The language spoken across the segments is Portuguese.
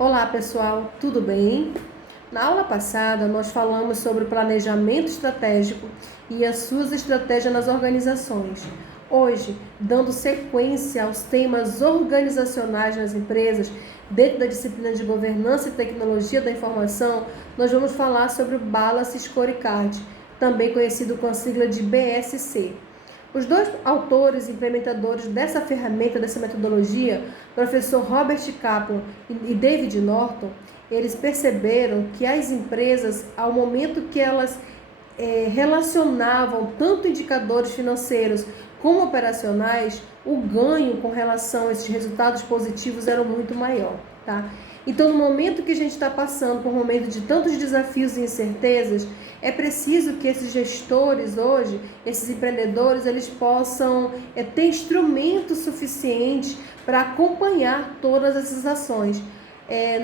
Olá pessoal, tudo bem? Na aula passada nós falamos sobre o planejamento estratégico e as suas estratégias nas organizações. Hoje, dando sequência aos temas organizacionais nas empresas, dentro da disciplina de governança e tecnologia da informação, nós vamos falar sobre o Balance Scorecard, também conhecido com a sigla de BSC. Os dois autores e implementadores dessa ferramenta, dessa metodologia, professor Robert Kaplan e David Norton, eles perceberam que as empresas, ao momento que elas relacionavam tanto indicadores financeiros como operacionais, o ganho com relação a esses resultados positivos era muito maior, tá? Então, no momento que a gente está passando por um momento de tantos desafios e incertezas, é preciso que esses gestores hoje, esses empreendedores, eles possam ter instrumentos suficientes para acompanhar todas essas ações.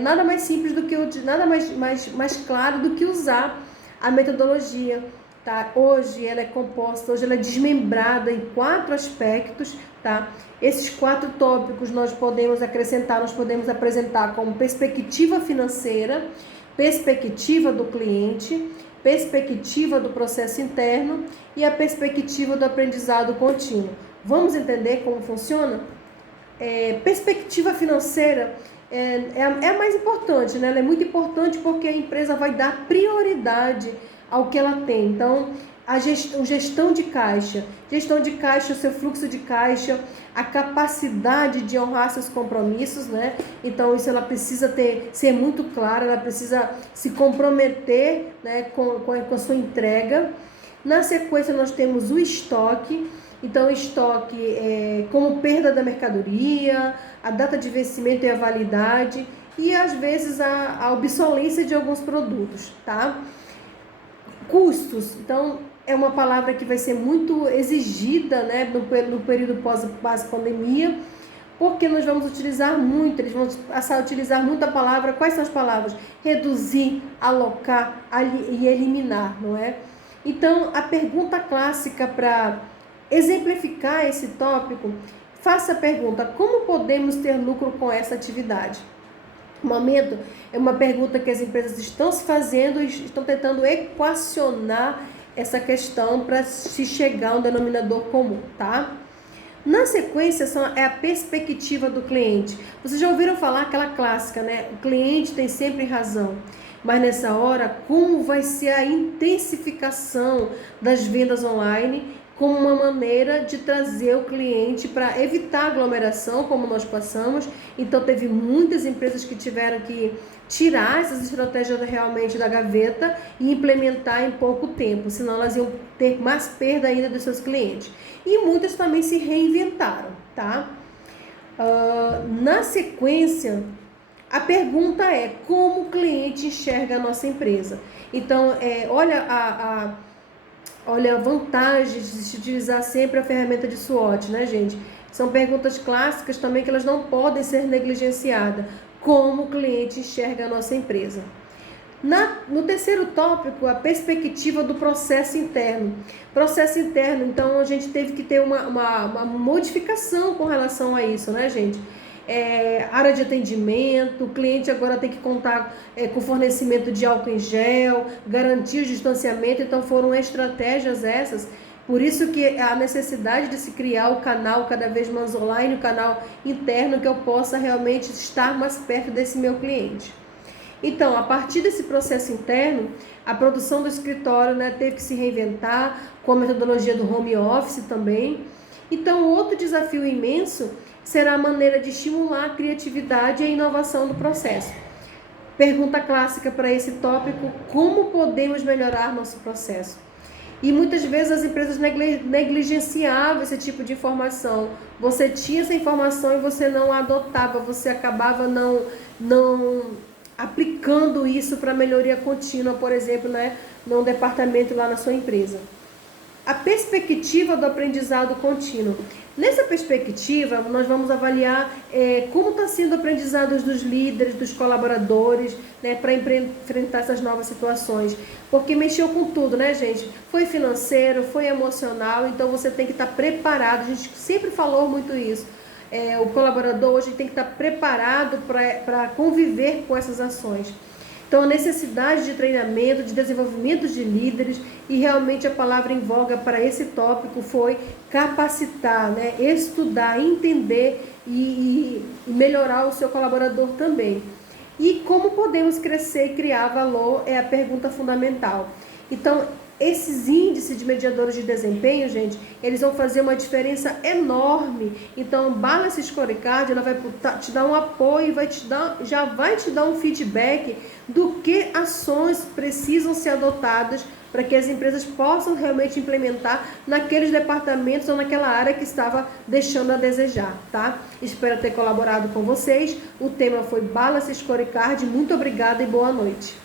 Nada mais simples do que nada mais claro do que usar a metodologia. Tá? Hoje ela é composta, hoje ela é desmembrada em 4 aspectos, tá? Esses 4 tópicos nós podemos acrescentar, nós podemos apresentar como perspectiva financeira, perspectiva do cliente, perspectiva do processo interno e a perspectiva do aprendizado contínuo. Vamos entender como funciona? Perspectiva financeira é a mais importante, né? Ela é muito importante porque a empresa vai dar prioridade ao que ela tem. Então, a gestão de caixa, o seu fluxo de caixa, a capacidade de honrar seus compromissos, né? Então, isso ela precisa ser muito clara, ela precisa se comprometer, né, com a sua entrega. Na sequência, nós temos o estoque. Então, o estoque como perda da mercadoria, a data de vencimento e a validade e, às vezes, a obsolência de alguns produtos, tá? Custos, então, é uma palavra que vai ser muito exigida, né, no período pós-pandemia, porque nós vamos utilizar muito, eles vão passar a utilizar muito a palavra. Quais são as palavras? Reduzir, alocar e eliminar, não é? Então, a pergunta clássica para exemplificar esse tópico, faça a pergunta: como podemos ter lucro com essa atividade? No momento, é uma pergunta que as empresas estão se fazendo e estão tentando equacionar essa questão para se chegar a um denominador comum, tá? Na sequência, é a perspectiva do cliente. Vocês já ouviram falar aquela clássica, né? O cliente tem sempre razão. Mas nessa hora, como vai ser a intensificação das vendas online como uma maneira de trazer o cliente para evitar aglomeração, como nós passamos? Então, teve muitas empresas que tiveram que tirar essas estratégias realmente da gaveta e implementar em pouco tempo, senão elas iam ter mais perda ainda dos seus clientes. E muitas também se reinventaram, tá? Na sequência, a pergunta é: como o cliente enxerga a nossa empresa? Então, olha a vantagem de se utilizar sempre a ferramenta de SWOT, né, gente? São perguntas clássicas também que elas não podem ser negligenciadas. Como o cliente enxerga a nossa empresa? No terceiro tópico, a perspectiva do processo interno. Processo interno, então a gente teve que ter uma modificação com relação a isso, né, gente? Área de atendimento, o cliente agora tem que contar com fornecimento de álcool em gel, garantir o distanciamento. Então foram estratégias essas. Por isso que a necessidade de se criar o canal cada vez mais online, o canal interno, que eu possa realmente estar mais perto desse meu cliente. Então, a partir desse processo interno, a produção do escritório, né, teve que se reinventar com a metodologia do home office também. Então, outro desafio imenso será a maneira de estimular a criatividade e a inovação do processo. Pergunta clássica para esse tópico: como podemos melhorar nosso processo? E muitas vezes as empresas negligenciavam esse tipo de informação. Você tinha essa informação e você não a adotava, você acabava não aplicando isso para melhoria contínua, por exemplo, né, num departamento lá na sua empresa. A perspectiva do aprendizado contínuo. Nessa perspectiva, nós vamos avaliar como está sendo o aprendizado dos líderes, dos colaboradores, né, para enfrentar essas novas situações. Porque mexeu com tudo, né, gente? Foi financeiro, foi emocional, então você tem que estar preparado. A gente sempre falou muito isso. o colaborador hoje tem que estar preparado para conviver com essas ações. Então, a necessidade de treinamento, de desenvolvimento de líderes, e realmente a palavra em voga para esse tópico foi capacitar, né? Estudar, entender e melhorar o seu colaborador também. E como podemos crescer e criar valor é a pergunta fundamental. Então, esses índices de mediadores de desempenho, gente, eles vão fazer uma diferença enorme. Então, Balance Scorecard, ela vai te dar um apoio, já vai te dar um feedback do que ações precisam ser adotadas para que as empresas possam realmente implementar naqueles departamentos ou naquela área que estava deixando a desejar, tá? Espero ter colaborado com vocês. O tema foi Balance Scorecard. Muito obrigada e boa noite.